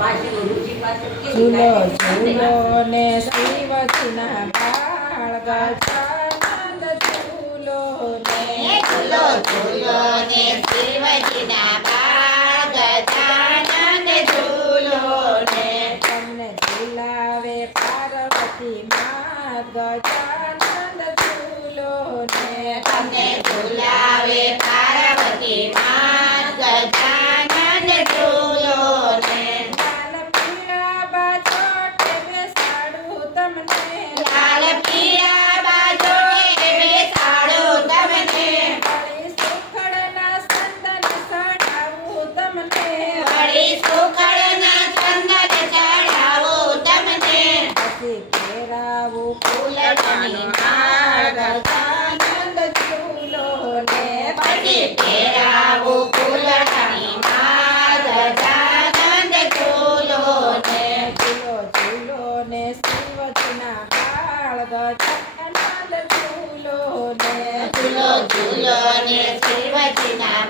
ઝૂલો ઝૂલો ને શ્રીવચના બાળ ગજાનંદ ઝૂલો ને ઝૂલો ઝૂલો ને શિવજીના બાળ ગજાનંદ ઝૂલો ને તમને ઝુલાવે પાર્વતી માત ગજાનંદ ઝૂલો ને તમને ઝુલાવે પાર્વતી માત ગજાનંદ ઝૂલો ને લાલ પીળા બાજોટે બેસાડું તમને લાલ પીળા બાજોટે બેસાડું તમને વળી સુખડના સંદન સડાવું તમને વળી સુખડના ચંદન ચડાવું તમને પછી ઘેરાવું ચૂલો ને ઝૂલો ને ચૂલો ઝૂલો ને શ્રીવચના બાળ ગજાનંદ ઝૂલો ને ઝૂલો ઝૂલો ને શિવજીના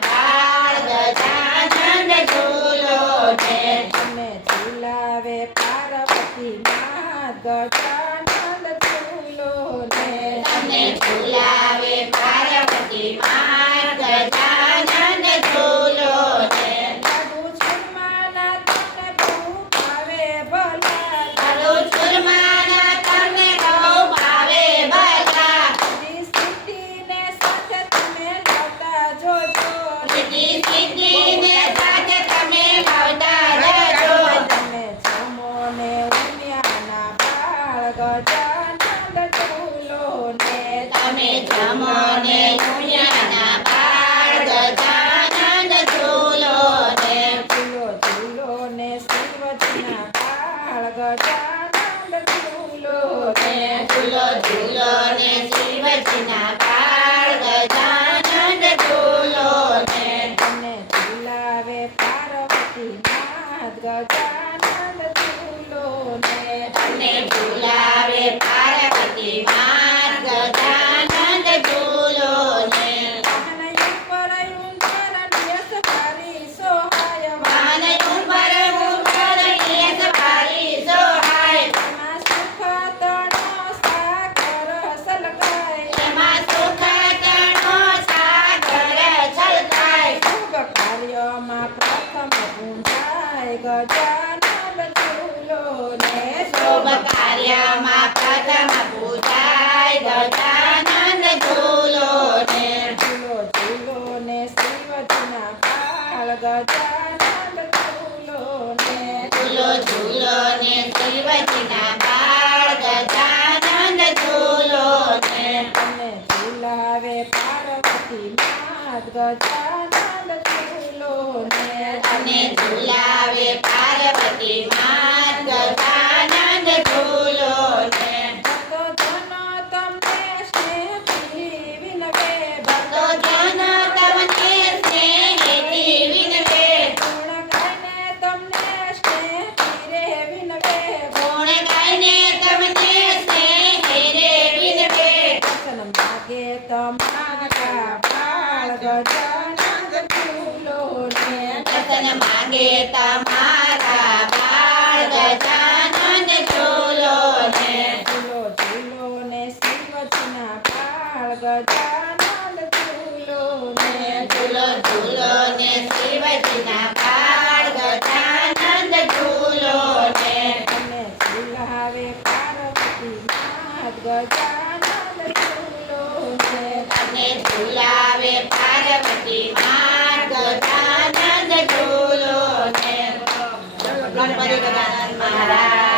ગજાનંદ ઝૂલો ને તમને ઝુલાવે પાર્વતી માત ગજાનંદ ઝૂલો ને તમે ઝુલાવે પાર્વતી માત ગજાનંદ ઝૂલો ને લાડુ છુરમાના તમને બહુ ભાવે ભલા લાડુ છુરમાના તમને બહુ ભાવે ભલા બધી સિદ્ધિને સાથે તમે લાવતા જોજો સિદ્ધિ સિદ્ધિને સાથે તમે લાવતા રહેજો તમે જમો ને ઉમિયાના બાળ ગજાનંદ ઝૂલો ને તમે જમો ને દુનિયાના બાળ ગજાનંદ ઝૂલો ને ઝૂલો ઝૂલો ને શ્રીવચના બાળ ગજાનંદ ઝૂલો ને ઝૂલો ઝૂલો ને શિવજીના બાળ ગજાનંદ ઝૂલો ને તમને ઝુલાવે પાર્વતી નાથ ગજાનંદ ઝૂલો ને તમને ઝુલાવે પાર્વતી માત ગજાનંદ ઝૂલો ને વાહન ઉપર ઊંચર નેસ ભારી સોહાય વાન ઉપર ઉપર કેસ ભારી સોહાય વાહનમાં સુખ તણો સાગર સલકાય એમાં સુખ તણો સાગર છલકાય શુભ કાર્યમાં પ્રથમ ગજાનંદ ઝૂલો ને શુભ કાર્યમાં પ્રથમ પૂજાય ગજાનંદ ઝૂલો ને ઝૂલો ઝૂલો ને શ્રીવચના બાળ ગજાનંદ ઝૂલો ને ઝૂલો ઝૂલો ને શિવજીના બાળ ગજાનંદ ઝૂલો ને તમને ઝુલાવે પાર્વતી માત ગજાનંદ ઝૂલો ને. અને ઝુલાવે પાર્વતી માત ગજાનંદ ઝૂલો ને ભક્તો જનો તમને સ્નેહથી વિનવે. ભક્તો જન તમને સ્નેહેથી વિનવે. ગુણ ગાઈને તમને સ્નેહથી રે વિનવે. ગુણ ગાઈને તમને સ્નેહે રે વિનવે. દર્શન માગે તમારા બાળ ગજાનંદ ઝૂલો ને દર્શન માંગે તમારા બાળ ગજાનંદ ઝૂલો ને ઝૂલો ઝૂલો ને શિવજીના બાળ ગજાનંદ ઝૂલો ને ઝૂલો ઝૂલો ને શિવજીના બાળ ગજાનંદ ઝૂલો ને અને ઝુલાવે પાર્વતી નાથ ગજાનંદ ઝૂલો ને અને ઝુલાવે પાર્વતી માત ગજાનંદ ઝૂલો ને ગણપતિ ગજાનંદ મહારાજ.